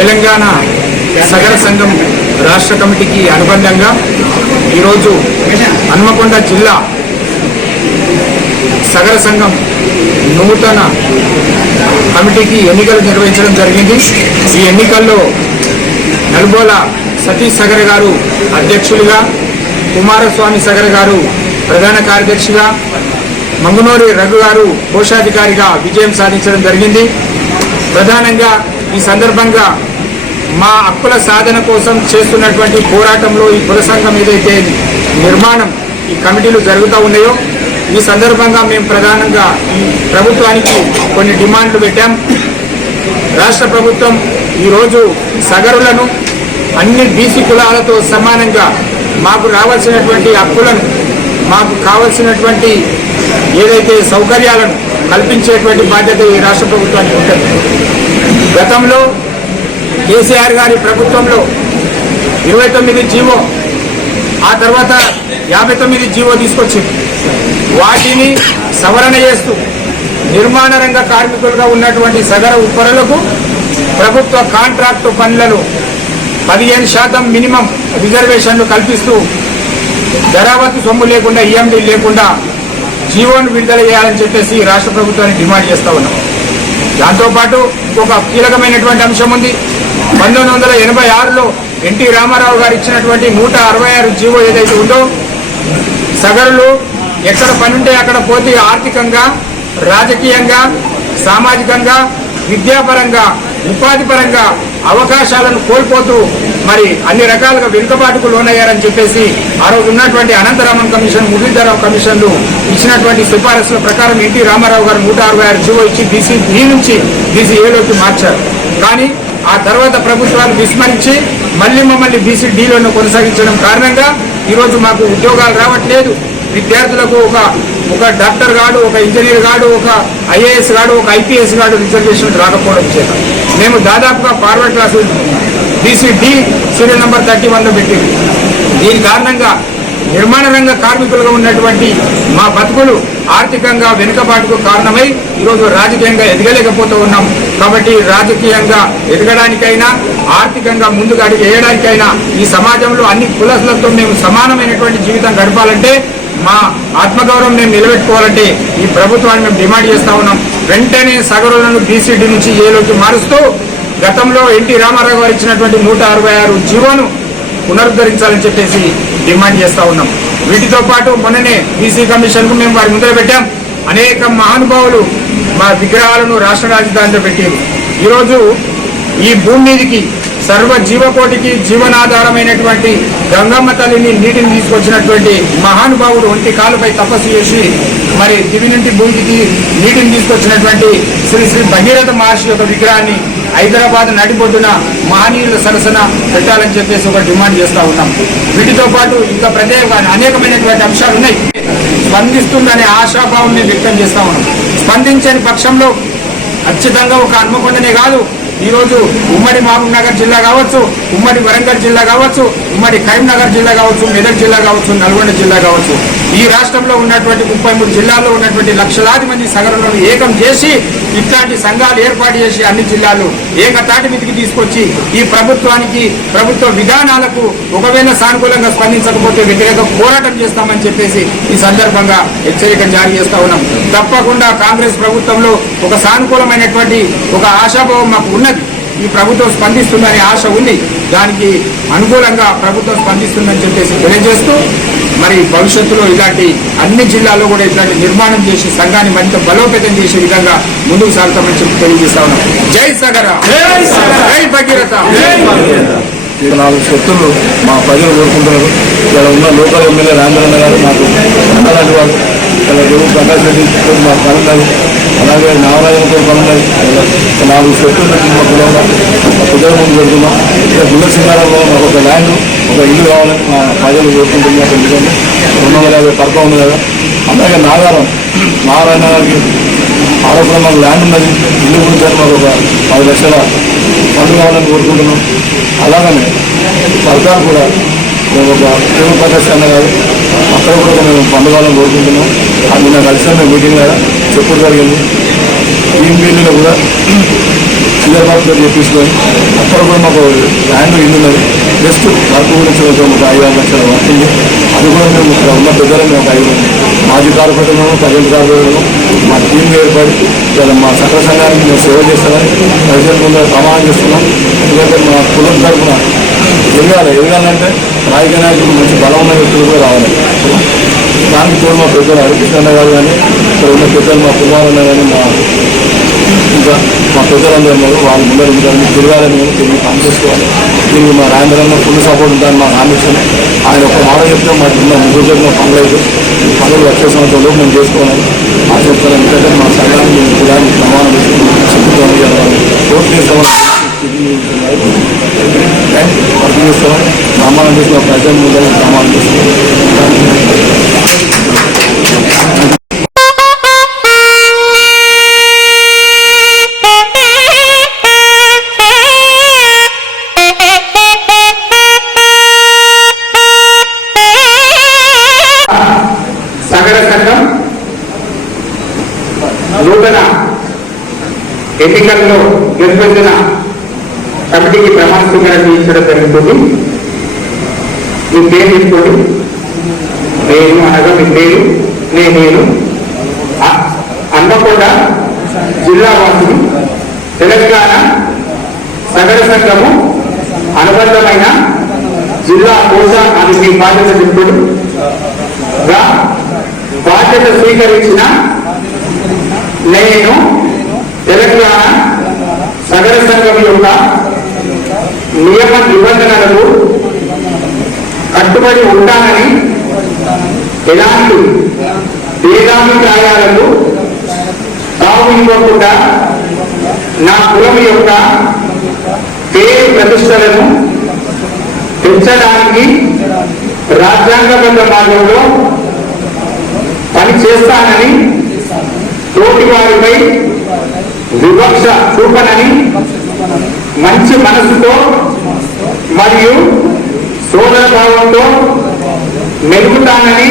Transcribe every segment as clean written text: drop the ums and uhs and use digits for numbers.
తెలంగాణ సగర సంఘం రాష్ట్ర కమిటీకి అనుబంధంగా ఈరోజు హన్మకొండ జిల్లా సగర సంఘం నూతన కమిటీకి ఎన్నికలు నిర్వహించడం జరిగింది. ఈ ఎన్నికల్లో నల్బోల సతీష్ సగర్ గారు అధ్యక్షులుగా, కుమారస్వామి సగర్ గారు ప్రధాన కార్యదర్శిగా, మంగునూరి రఘు గారు కోశాధికారిగా విజయం సాధించడం జరిగింది. ప్రధానంగా ఈ సందర్భంగా మా హక్కుల సాధన కోసం చేస్తున్నటువంటి పోరాటంలో ఈ కుల సంఘం ఏదైతే నిర్మాణం ఈ కమిటీలు జరుగుతూ ఉన్నాయో ఈ సందర్భంగా మేము ప్రధానంగా ఈ ప్రభుత్వానికి కొన్ని డిమాండ్లు పెట్టాం. రాష్ట్ర ప్రభుత్వం ఈరోజు సగరులను అన్ని బీసీ కులాలతో సమానంగా మాకు రావాల్సినటువంటి హక్కులను, మాకు కావాల్సినటువంటి ఏదైతే సౌకర్యాలను కల్పించేటువంటి బాధ్యత ఈ రాష్ట్ర ప్రభుత్వానికి ఉంటుంది. గతంలో కేసీఆర్ గారి ప్రభుత్వంలో 29 జీవో, ఆ తర్వాత 59 జీవో తీసుకొచ్చింది. వాటిని సవరణ చేస్తూ నిర్మాణ రంగ కార్మికులుగా ఉన్నటువంటి సగర ఉప్పరులకు ప్రభుత్వ కాంట్రాక్టు పనులలో 15% మినిమం రిజర్వేషన్లు కల్పిస్తూ ధరావతి సొమ్ము లేకుండా, ఈఎండీ లేకుండా జీవోను విడుదల చేయాలని చెప్పేసి రాష్ట్ర ప్రభుత్వాన్ని డిమాండ్ చేస్తూ ఉన్నాం. దాంతోపాటు ఇంకొక కీలకమైనటువంటి అంశం ఉంది. 1986లో ఎన్టీ రామారావు గారు ఇచ్చినటువంటి 166 జీవో ఏదైతే ఉందో, సగరులు ఎక్కడ పనుంటే అక్కడ పోతే ఆర్థికంగా, రాజకీయంగా, సామాజికంగా, విద్యాపరంగా, ఉపాధి పరంగా అవకాశాలను కోల్పోతూ మరి అన్ని రకాలుగా వెనుకబాటుకు లోనయ్యారని చెప్పేసి ఆ రోజు ఉన్నటువంటి అనంతరామన్ కమిషన్, మురళీధరరావు కమిషన్లు ఇచ్చినటువంటి సిఫారసుల ప్రకారం ఎన్టీ రామారావు గారు 166 జీవో ఇచ్చి బీసీ బి నుంచి బీసీ ఏలోకి మార్చారు. కానీ ఆ తర్వాత ప్రభుత్వాలు విస్మరించి మళ్ళీ మమ్మల్ని బీసీ డీలోనే కొనసాగించడం కారణంగా ఈరోజు మాకు ఉద్యోగాలు రావట్లేదు. విద్యార్థులకు ఒక డాక్టర్ గాడు, ఒక ఇంజనీర్ గాడు, ఒక ఐఏఎస్ గాడు, ఒక ఐపీఎస్ గాడు రిజర్వేషన్ రాకపోవడం చేత మేము దాదాపుగా forward class BC D serial number 31లో పెట్టింది. దీని కారణంగా నిర్మాణ రంగ కార్మికులుగా ఉన్నటువంటి మా బతుకులు ఆర్థికంగా వెనుకబాటుకు కారణమై ఈరోజు రాజకీయంగా ఎదగలేకపోతూ ఉన్నాం. కాబట్టి రాజకీయంగా ఎదగడానికైనా, ఆర్థికంగా ముందుకు అడుగు వేయడానికైనా ఈ సమాజంలో అన్ని కులస్తులతో మేము సమానమైనటువంటి జీవితం గడపాలంటే, మా ఆత్మగౌరవం మేము నిలబెట్టుకోవాలంటే ఈ ప్రభుత్వాన్ని మేము డిమాండ్ చేస్తూ ఉన్నాం. వెంటనే సగరులను బీసీడీ నుంచి ఏలోకి మారుస్తూ గతంలో ఎన్టీ రామారావు గారు ఇచ్చినటువంటి 166 జీవోను పునరుద్ధరించాలని చెప్పేసి డిమాండ్ చేస్తూ ఉన్నాం. వీటితో పాటు మొన్ననే బీసీ కమిషన్కు మేము వారి ముందర పెట్టాం. అనేక మహానుభావులు మా విగ్రహాలను రాష్ట్ర రాజధానిలో పెట్టారు. ఈరోజు ఈ భూమి మీదికి సర్వ జీవకోటికి జీవనాధారమైనటువంటి గంగమ్మ తల్లిని నీటిని తీసుకొచ్చినటువంటి మహానుభావుడు ఒంటి కాలుపై తపస్సు చేసి మరి దివి నుండి భూమికి నీటిని తీసుకొచ్చినటువంటి శ్రీ శ్రీ భగీరథ మహర్షి యొక్క విగ్రహాన్ని హైదరాబాద్ నడిబొడ్డున మహనీయుల సరసన పెట్టాలని చెప్పేసి ఒక డిమాండ్ చేస్తూ ఉన్నాం. వీటితో పాటు ఇంకా అనేకమైనటువంటి అంశాలు ఉన్నాయి. స్పందిస్తుందనే ఆశాభావం మేము వ్యక్తం చేస్తూ ఉన్నాం. స్పందించని పక్షంలో ఖచ్చితంగా ఒక హన్మకొండనే కాదు, ఈరోజు ఉమ్మడి మహబూబ్ నగర్ జిల్లా కావచ్చు, ఉమ్మడి వరంగల్ జిల్లా కావచ్చు, ఉమ్మడి కరీంనగర్ జిల్లా కావచ్చు, మెదక్ జిల్లా కావచ్చు, నల్గొండ జిల్లా కావచ్చు, ఈ రాష్ట్రంలో ఉన్నటువంటి 33 జిల్లాల్లో ఉన్నటువంటి లక్షలాది మంది సగరులను ఏకం చేసి ఇట్లాంటి సంఘాలు ఏర్పాటు చేసి అన్ని జిల్లాలు ఏకతాటి మీదకి తీసుకొచ్చి ఈ ప్రభుత్వానికి, ప్రభుత్వ విధానాలకు ఒకవేళ సానుకూలంగా స్పందించకపోతే వ్యతిరేక పోరాటం చేస్తామని చెప్పేసి ఈ సందర్భంగా హెచ్చరిక జారీ చేస్తా ఉన్నాం. తప్పకుండా కాంగ్రెస్ ప్రభుత్వంలో ఒక సానుకూలమైనటువంటి ఒక ఆశాభావం మాకు ఉన్నది. ఈ ప్రభుత్వం స్పందిస్తుందనే ఆశ ఉంది. దానికి అనుకూలంగా ప్రభుత్వం స్పందిస్తుందని చెప్పేసి తెలియజేస్తూ మరి భవిష్యత్తులో ఇలాంటి అన్ని జిల్లాల్లో కూడా ఇట్లాంటి నిర్మాణం చేసి సంఘాన్ని మరింత బలోపేతం చేసే విధంగా ముందుకు సాగుతామని చెప్పి తెలియజేస్తా ఉన్నాం. జై సగర, జై భగీరథ. 4 శక్తులు మా ప్రజలు కోరుకుంటున్నారు. ఇక్కడ ఉన్న లోకల్ ఎమ్మెల్యే రాజేంద్ర గారు మాకు అన్నలాంటి వారు, ఇక్కడ దేవు ప్రకాష్ రెడ్డి మా పనున్నారు, అలాగే నారాయణతో పనున్నాయి. 4 శక్తుల నుంచి మా కులంలో ప్రజల ముందు పెడుతున్నాం. ఇక్కడ గుల్లసింగారంలో మాకు ఒక ల్యాండ్, ఒక ఇల్లు కావాలని మా ప్రజలు కోరుకుంటున్నారు. ఎందుకంటే 250 పరప ఉంది కదా. అలాగే నారాయణ గారికి ఆరోపణ మాకు ల్యాండ్ ఉన్నది, ఇల్లు గురించి మాకు ఒక 10 లక్షల ఫండ్ కావాలని కోరుకుంటున్నాం. అలాగనే సర్కార్ కూడా మేము ఒక దేవు ప్రకాష్ అన్న గారు అక్కడ కూడా మేము పండుగలను కోరుకుంటున్నాం. నిన్న కలిసి మీటింగ్ కూడా చెప్పడం జరిగింది. టీమ్ బిల్లులో కూడా టీఆర్ బాక్స్లో చేపించుకొని అక్కడ కూడా మాకు ల్యాండ్ ఇల్లు ఉన్నది. జస్ట్ వర్క్ గురించి ఒక 5-6 లక్షల వర్క్ ఉంది. అది కూడా మేము ఇక్కడ ఉన్న పెద్దలను ఒక 5 మాజీ కార్పొరేటర్లను, ప్రజెంట్ కార్పొరేటర్లను మా టీం ఏర్పడి ఇలా మా సకల సంఘానికి మేము సేవ చేస్తామని ప్రజల ముందు ప్రమాణం చేస్తున్నాం. ఎందుకంటే మా కులం తరఫున ఎదగాలంటే రాజకీయ నాయకులు మంచి బలం ఉన్న వ్యక్తులు కూడా రావాలి. దానికి తోడు మా పెద్దలు హరికృష్ణ గారు కానీ ఇక్కడ ఉన్న పెద్దలు మా కుమారన్న కానీ ఇంకా మా పెద్దలందరూ ఉన్నారు. వాళ్ళ ముందర ఉంటారని తిరగాలని తిరిగి పని చేసుకోవాలి. దీనికి మా రాజేంద్రన్న ఫుల్ సపోర్ట్ ఉంటాను. మా ఆలోచన ఆయన ఒక మాట చెప్తే మాకు ఉన్న ముగ్గురు చెప్పిన పనులు అయితే ఈ పనులు వచ్చే సంవత్సరంలో మేము చేసుకోవాలని ఆశిస్తాను. ఎందుకంటే మా సంఘాన్ని మేము కులాన్ని ప్రమాణం చెప్పుకోవాలి. కోర్టు చేస్తామని వర్క్ చేస్తామని ప్రమాణం చేసిన ప్రజల ముందు ప్రమాణం చేస్తాం. నూతన ఎన్నికల్లో నిర్వహించిన కమిటీకి ప్రమాణ స్వీకారం చేయించడం జరుగుతుంది. మీ పేరు తీసుకోండి. నేను అనగా మీ పేరు నేను హన్మకొండ జిల్లా వాసులు తెలంగాణ సగర సంఘము అనుబంధమైన జిల్లా కోశ అని మీ బాధ్యత చెప్పుడు బాధ్యత స్వీకరించిన నేను తెలంగాణ సగర సంఘం యొక్క నియమ నిబంధనలకు కట్టుబడి ఉంటానని ఎలాంటి భేదాభిప్రాయాలకు తావు ఇవ్వకుండా నా కులం యొక్క పేరు ప్రతిష్టలను పెంచడానికి రాజ్యాంగబద్ధ మార్గంలో పని చేస్తానని తోటి వారిపై వివక్ష చూపనని మంచి మనసుతో మరియు సోదర భావంతో మెలుగుతానని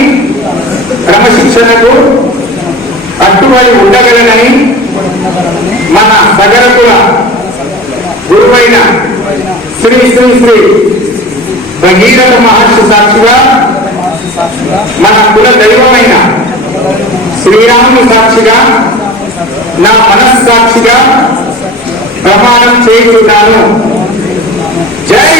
క్రమశిక్షణకు కట్టుబడి ఉండగలనని మన సగరకుల గురువైన శ్రీ శ్రీ శ్రీ భగీరథ మహర్షి సాక్షిగా మన కుల దైవమైన శ్రీరాముని సాక్షిగా నా మనస్సాక్షిగా ప్రమాణం చేస్తున్నాను. జై